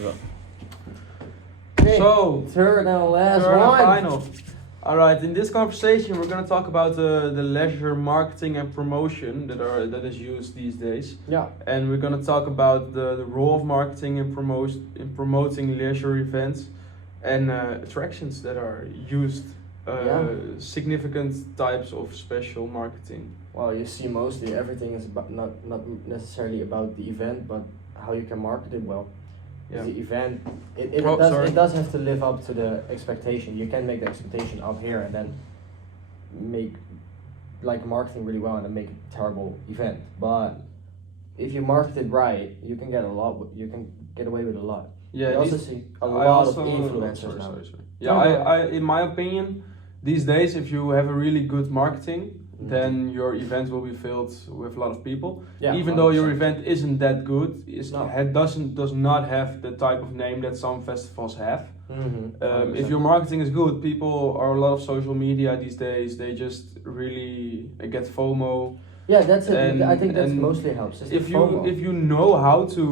Yeah. Okay, So, third and last third and one. final. Alright, in this conversation we're gonna talk about the leisure marketing and promotion that is used these days. Yeah. And we're gonna talk about the role of marketing in promoting leisure events and attractions that are used. Significant types of special marketing. Well, you see, mostly everything is about not necessarily about the event, but how you can market it well. Yeah. The event, it does have to live up to the expectation. You can make the expectation up here and then make like marketing really well and then make a terrible event. But if you market it right, you can get a lot. You can get away with a lot. Yeah. You also see a lot of influencers now. Yeah, I in my opinion, these days if you have a really good marketing, then your event will be filled with a lot of people. Yeah, even 100%. though your event isn't that good, No. does not have the type of name that some festivals have. Mm-hmm. If your marketing is good, people are a lot of social media these days. They just really get FOMO. Yeah, that's it. And, I think that's mostly helps. If you know how to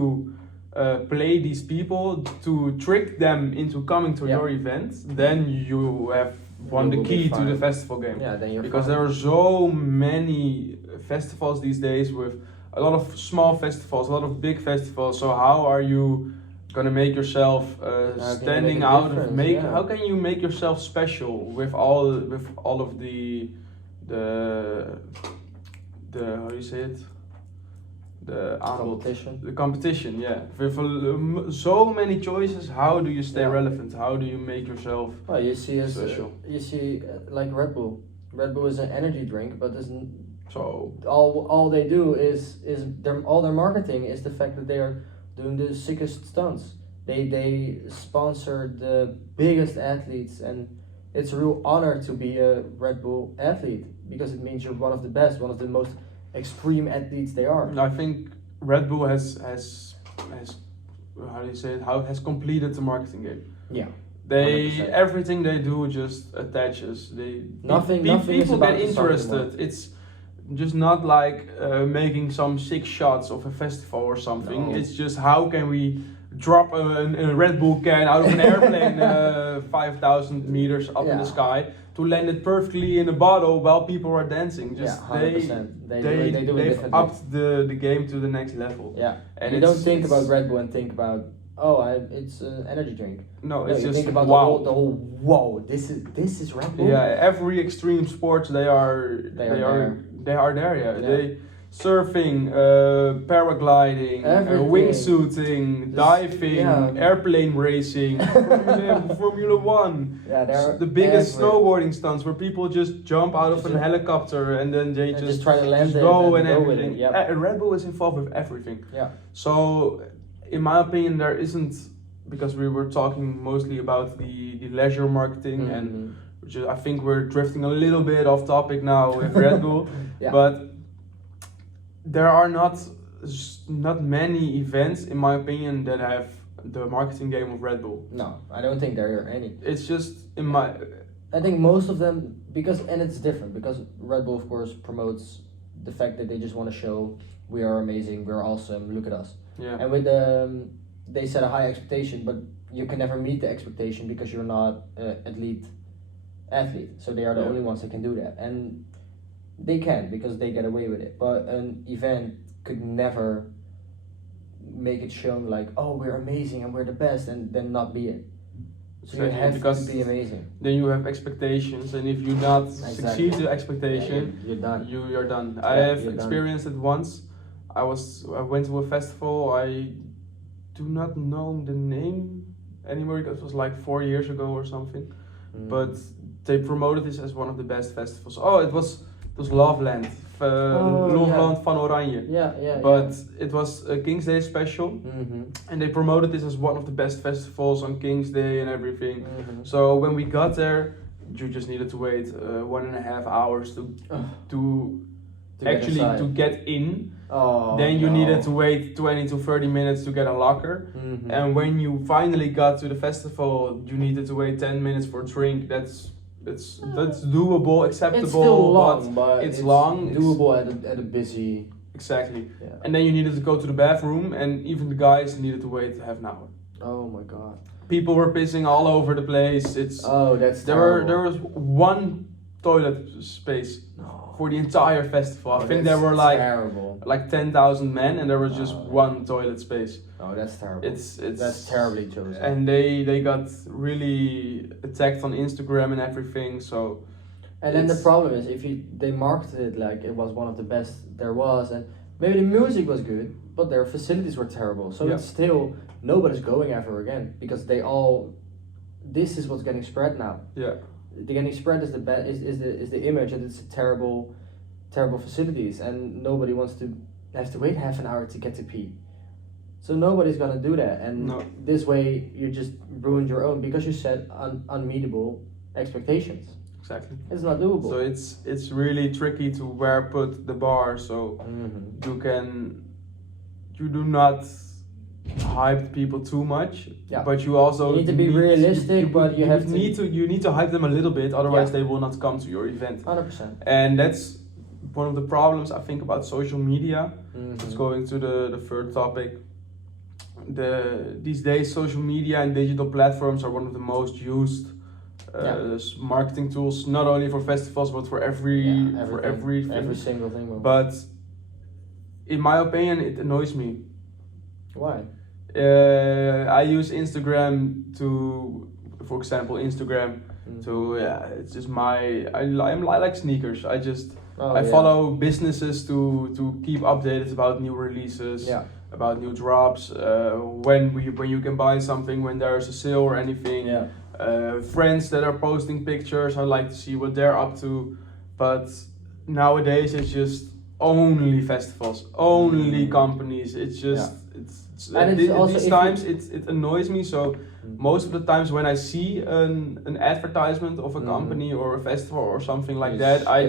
play these people to trick them into coming to your event, then you have won the key to the festival game. Yeah, then you're because fine. there are so many festivals these days with a lot of small festivals, a lot of big festivals. So how are you gonna make yourself standing out? How can you make yourself special with all of the how do you say it? The competition, yeah. With so many choices, how do you stay relevant? How do you make yourself special? You see, like Red Bull. Red Bull is an energy drink, but so all they do is all their marketing is the fact that they are doing the sickest stunts. They sponsor the biggest athletes, and it's a real honor to be a Red Bull athlete because it means you're one of the best, one of the most extreme athletes they are. I think Red Bull has how do you say it? Has completed the marketing game. Yeah. 100%. Everything they do just attaches. Nothing people get interested. It's just not like making some sick shots of a festival or something. No. It's just how can we drop a Red Bull can out of an airplane 5,000 meters up in the sky to land it perfectly in a bottle while people are dancing. Just 100%. They've upped the game to the next level. Yeah, and you don't think about Red Bull and think about it's an energy drink. No, it's you just think about the whole whoa. This is Red Bull. Yeah, every extreme sports they are there. Yeah, they surfing, paragliding, wingsuiting, diving, airplane racing, Formula One. Yeah, they're the biggest snowboarding stunts where people just jump out of a helicopter and then they just try to land it and everything. Yep. Red Bull is involved with everything. Yeah. So, in my opinion, there isn't, because we were talking mostly about the leisure marketing and which I think we're drifting a little bit off topic now with Red Bull, but there are not many events, in my opinion, that have the marketing game of Red Bull. No, I don't think there are any. It's just I think most of them and it's different because Red Bull, of course, promotes the fact that they just want to show we are amazing, we're awesome, look at us. Yeah. And with they set a high expectation, but you can never meet the expectation because you're not an athlete. So they are the only ones that can do that, and they can because they get away with it. But an event could never make it shown like, oh, we're amazing and we're the best, and then not be it. So you have to be amazing. Then you have expectations, and if you not succeed the expectation, you're done. You're done. I have experienced it once. I went to a festival. I do not know the name anymore because it was like 4 years ago or something. But they promoted this as one of the best festivals. Oh, it was Loveland, Loveland van Oranje. But it was a King's Day special, and they promoted this as one of the best festivals on King's Day and everything. So when we got there, you just needed to wait 1.5 hours to get in. Then you needed to wait 20 to 30 minutes to get a locker. And when you finally got to the festival, you needed to wait 10 minutes for a drink. That's doable, acceptable. It's still long, but it's long. Doable at a busy. Exactly. Yeah. And then you needed to go to the bathroom, and even the guys needed to wait half an hour. Oh my god. People were pissing all over the place. That's there terrible. was one toilet space No. for the entire festival. I think there that's were terrible. like 10,000 men, and there was just Oh. one toilet space. Oh, that's terrible. It's That's terribly chosen. And they got really attacked on Instagram and everything. So. And then the problem is, if they marketed it like it was one of the best there was, and maybe the music was good, but their facilities were terrible. So it's still nobody's going ever again because this is what's getting spread now. Yeah. The getting spread is is the image that it's terrible facilities, and nobody wants to have to wait half an hour to get to pee. So nobody's gonna do that, and this way you just ruined your own because you set unmeetable expectations. Exactly. It's not doable. So it's really tricky to where put the bar. So you do not hype people too much. Yeah. But you also you need to be realistic, but you have you need to hype them a little bit. Otherwise, they will not come to your event. 100%. And that's one of the problems I think about social media. It's going to the third topic. These days, social media and digital platforms are one of the most used marketing tools, not only for festivals but for everything. Every single thing. But in my opinion, it annoys me. Why? I use Instagram to, for example, it's just I like sneakers. I follow businesses to keep updated about new releases. Yeah. About new drops, when you can buy something, when there's a sale or anything. Yeah. Friends that are posting pictures, I like to see what they're up to. But nowadays it's just only festivals, only companies. It's just it annoys me. So most of the times when I see an advertisement of a company or a festival or something like that, I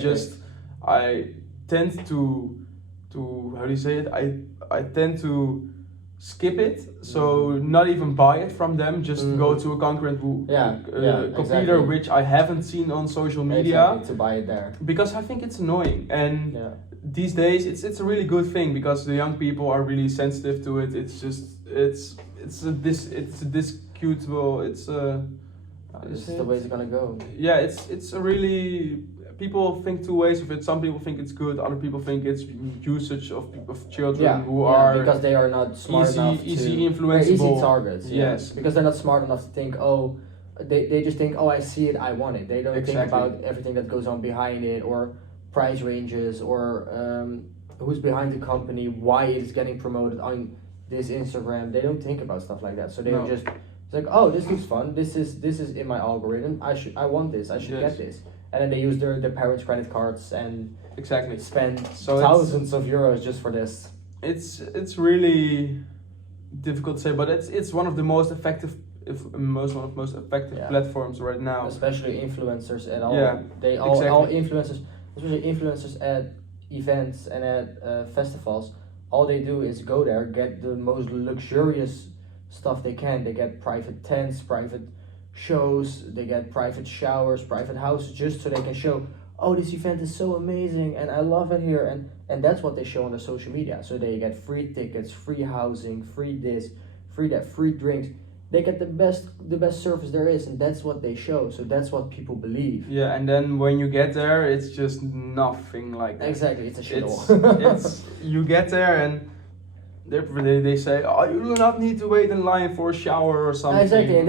tend to how do you say it? I tend to skip it, so not even buy it from them, just go to a concurrent competitor which I haven't seen on social media to buy it there, because I think it's annoying. And these days it's a really good thing because the young people are really sensitive to it. It's just this is the way it's gonna go. Yeah, it's a really, people think two ways of it. Some people think it's good, other people think it's usage of children who are because they are not smart enough easy to influenceable. Easy targets. Yes, because they're not smart enough to think, they just think, I see it, I want it. They don't think about everything that goes on behind it, or price ranges, or who's behind the company, why it's getting promoted on this Instagram. They don't think about stuff like that. So they just, it's like, this looks fun. This is in my algorithm. I want this. I should get this. And then they use their parents' credit cards and spend thousands of euros just for this. It's really difficult to say, but it's one of the most effective, platforms right now. Especially influencers at all. Yeah, all influencers, especially influencers at events and at festivals. All they do is go there, get the most luxurious stuff they can. They get private tents, private shows, they get private showers, private houses, just so they can show, this event is so amazing and I love it here, and that's what they show on their social media. So they get free tickets, free housing, free this, free that, free drinks. They get the best service there is, and that's what they show. So that's what people believe. Yeah, and then when you get there, it's just nothing like that. Exactly, it's a shithole. It's you get there and they say, you do not need to wait in line for a shower or something. Exactly, and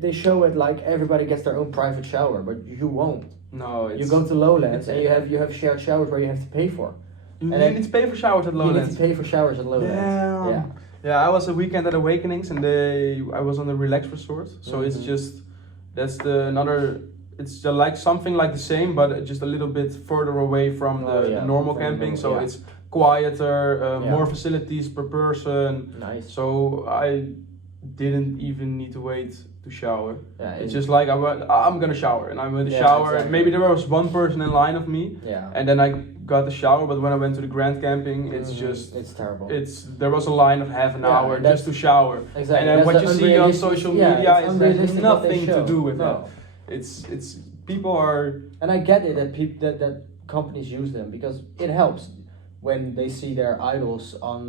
they show it like everybody gets their own private shower, but you won't. No, you go to Lowlands and you have shared showers where you have to pay for. You need to pay for showers at Lowlands. You need to pay for showers at Lowlands. Yeah, I was a weekend at Awakenings and I was on the Relax Resort. So it's just, it's like something like the same, but just a little bit further away from the normal camping. So it's quieter, more facilities per person. Nice. So I didn't even need to wait to shower. It's just like I'm gonna shower, and I went to shower. Exactly. Maybe there was one person in line of me, and then I got the shower. But when I went to the Grand Camping, it's terrible. There was a line of half an hour just to shower. Exactly. And then what you see on social media has nothing to do with that. It's people are. And I get it that companies use them because it helps when they see their idols on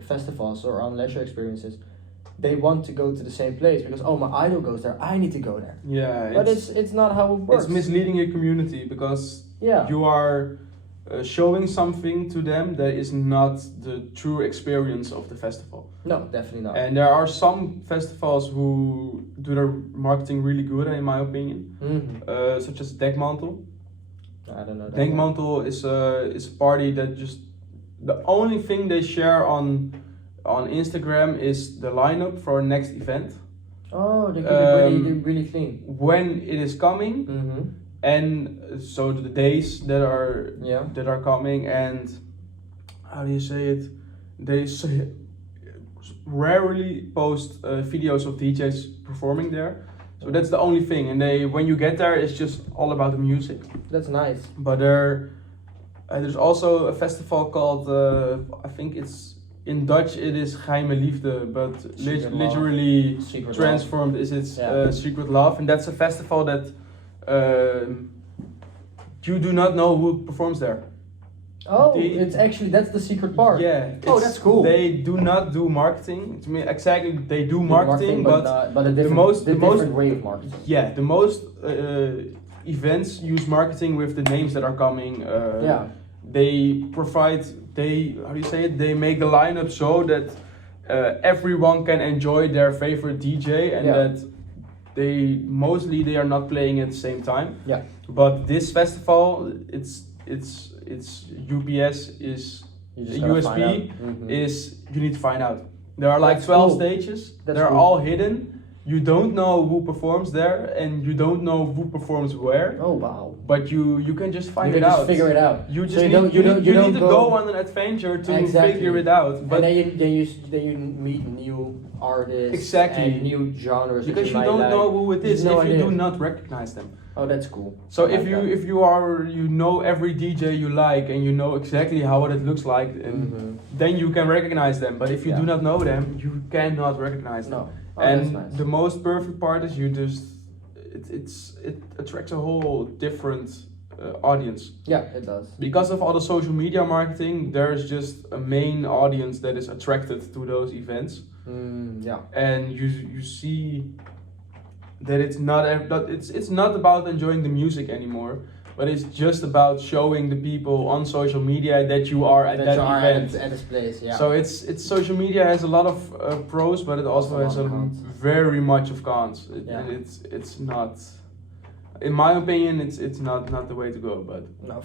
festivals or on leisure experiences. they want to go to the same place because my idol goes there, I need to go there. Yeah, But it's not how it works. It's misleading a community because you are showing something to them that is not the true experience of the festival. No, definitely not. And there are some festivals who do their marketing really good, in my opinion, such as Dekmantel. I don't know. Dekmantel is a party that just the only thing they share on Instagram is the lineup for next event. Oh, they keep it really clean. When it is coming, and so the days that are coming, and how do you say it? They rarely post videos of DJs performing there. So that's the only thing, and when you get there, it's just all about the music. That's nice. But there's also a festival called I think it's in Dutch it is Geheime Liefde, but literally Secret transformed love. Secret Love, and that's a festival that you do not know who performs there. Oh, that's the secret part. Yeah. That's cool. They do not do marketing. To me, exactly, they do marketing, but a different way of marketing. Yeah, the most events use marketing with the names that are coming. They provide. How do you say it? They make the lineup so that everyone can enjoy their favorite DJ, and that they are not playing at the same time. Yeah. But this festival, it's UPS is USB is you need to find out. There are like 12 stages. They're all hidden. You don't know who performs there, and you don't know who performs where. Oh wow! But you can just find it out. Figure it out. You just need to go on an adventure to figure it out. But and then you meet new artists. And new genres. Because you don't know who it is if you do not recognize them. Oh, that's cool. So if you know every DJ you like and you know exactly how it looks like, and then you can recognize them. But if you do not know them, you cannot recognize them. No. Oh, and nice. the most perfect part is it attracts a whole different audience. Yeah, it does. Because of all the social media marketing, there's just a main audience that is attracted to those events. And you see that it's not about enjoying the music anymore, but it's just about showing the people on social media that you are at that event. At this place, yeah. So it's social media has a lot of pros, but it also has very much of cons. And it's not, in my opinion, it's not the way to go. But no.